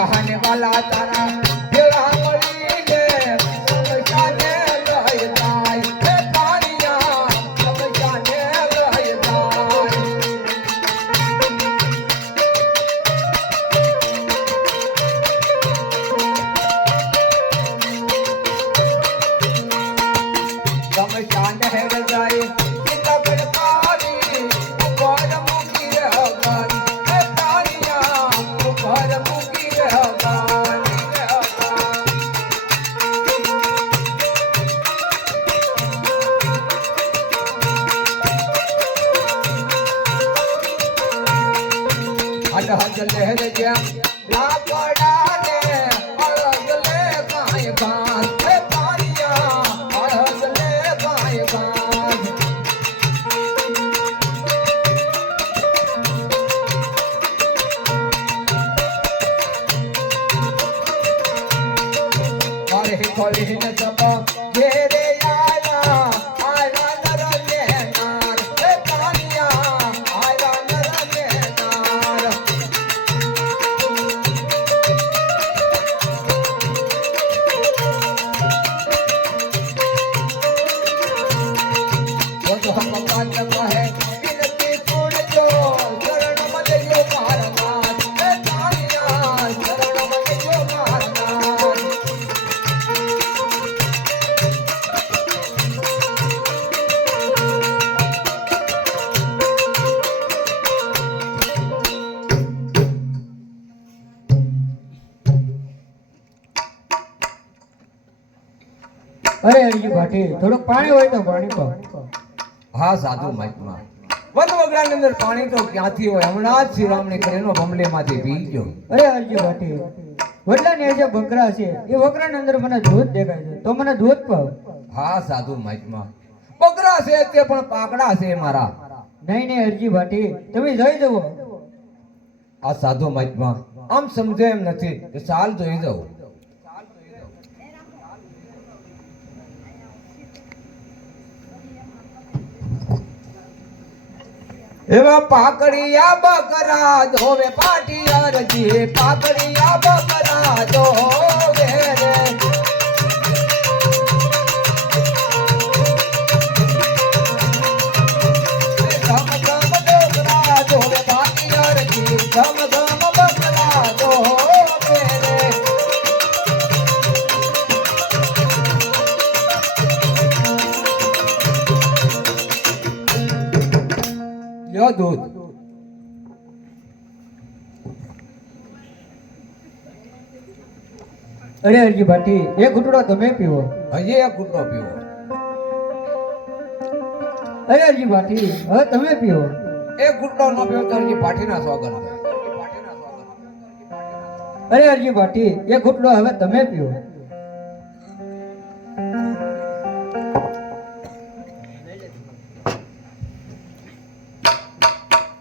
કહાને વાલા તારા ભેળા મળીને સમજાને લઈ જાય હે પાણીયા સમજાને લઈ જાય સમજાને હેર જાય हज लहर जा लापड़ाने अलग ले गाय गान हे पानिया अलग ले गाय गान और हे खोले न सब घेरे आला आला नर ले नार हे पानिया आला नर ले नार तो हम भगवान करता है विनती पूर्ण जो शरण मत जो महाराज हे पानिया शरण मत जो महाराज अरे हरजी भाटी थोड़ा पानी હોય તો પાણી પાઓ હા સાધુ મહાત્મા વન વગડાની અંદર પાણી તો ક્યાંથી હોય હમણાં જ શ્રી રામને કરેનો બમલેમાંથી પીજો અરે હરજી ભાટી વડલાની જે બકરા છે એ બકરાની અંદર મને દૂધ દેખાય છે તો મને દૂધ પાવ હા સાધુ મહાત્મા બકરા છે તે પણ પાકડા છે મારા નહીં નહીં હરજી ભાટી તમે જોઈ જવો આ સાધુ મહાત્મા આમ સમજે એમ નથી કે સાલ જોઈ જાવ એવા પાકડિયા બકરા ધોવે પાટિયા રજી પાકડિયા બકરા ધોવે રે ધમ ધમ ડોકરા ધોવે પાટિયા રજી ધમ ધમ બકરા ધોવે રે લ્યો દૂધ અરે હરજી ભાટી એક ઘૂંટડો તમે પીવો હજી એક ઘૂંટડો પીવો અરે હરજી ભાટી હવે તમે પીવો એક ઘૂંટડો ન પીવો તો હજી પાઠીના સોગન અરે હરજી ભાટી એક ઘૂંટડો હવે તમે પીવો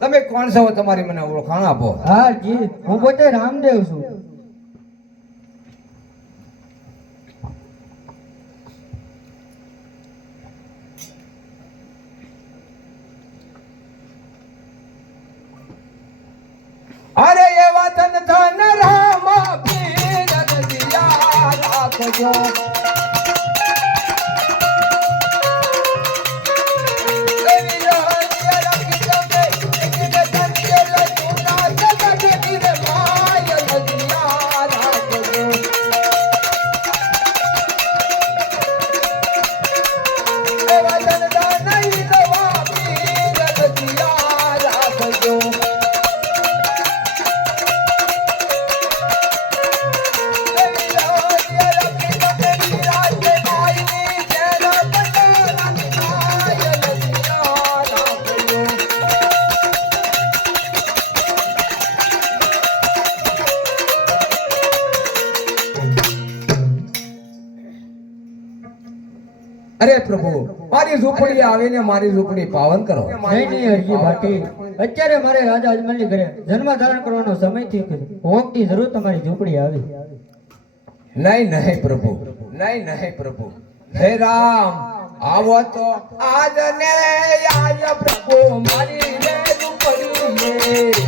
તમે કોણ છો તમારી મને ઓળખાણ આપો હા જી હું પોતે રામદેવ છું અરે એવા ધન ધન રામ પીર દિયા રાખજો અરે પ્રભુ મારી ઝૂંપડી આવીને મારી ઝૂંપડી પાવન કરો. નહીં નહીં હરજી ભાટી, અત્યારે મારે રાજા અજમલની ઘરે જન્મ ધારણ કરવાનો સમય થઈ ગયો. હોકની જરૂર તમારી ઝૂંપડી આવી. નહીં નહીં પ્રભુ, નહીં નહીં પ્રભુ. હે રામ, આવો તો આજ ને આજ પ્રભુ મારી રે ઝૂંપડી રે.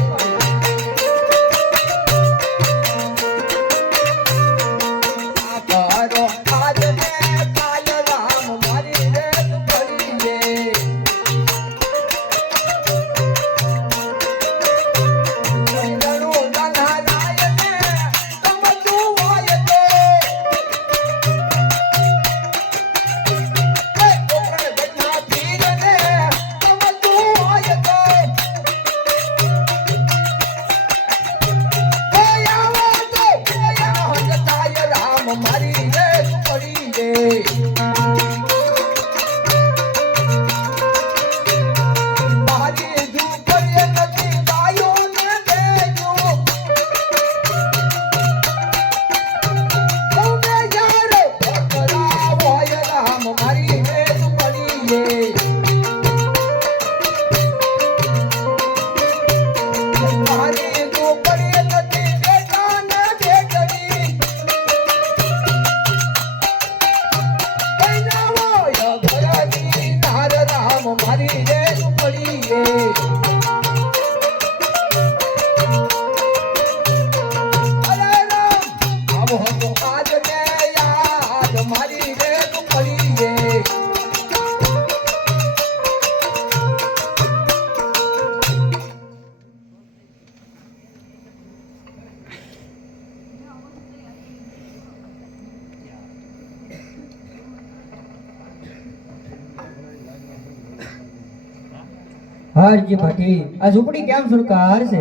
હારજી ભાટી આ ઝૂંપડી કેમ સુનકાર છે?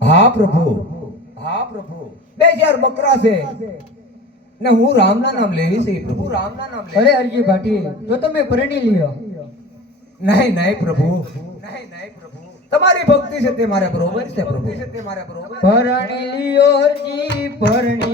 હા પ્રભુ, હા પ્રભુ, 2000 બકરા છે ને હું રામના નામ લેવી છે પ્રભુ, રામના નામ અરે હરજી ભાટી તો તમે પરણી લ્યો. નહીં નહીં પ્રભુ, નહીં નહીં પ્રભુ, તમારી ભક્તિ છે તે મારે બરોબર છે પ્રભુ, તે મારે બરોબર. પરણી લ્યો હરજી પરણી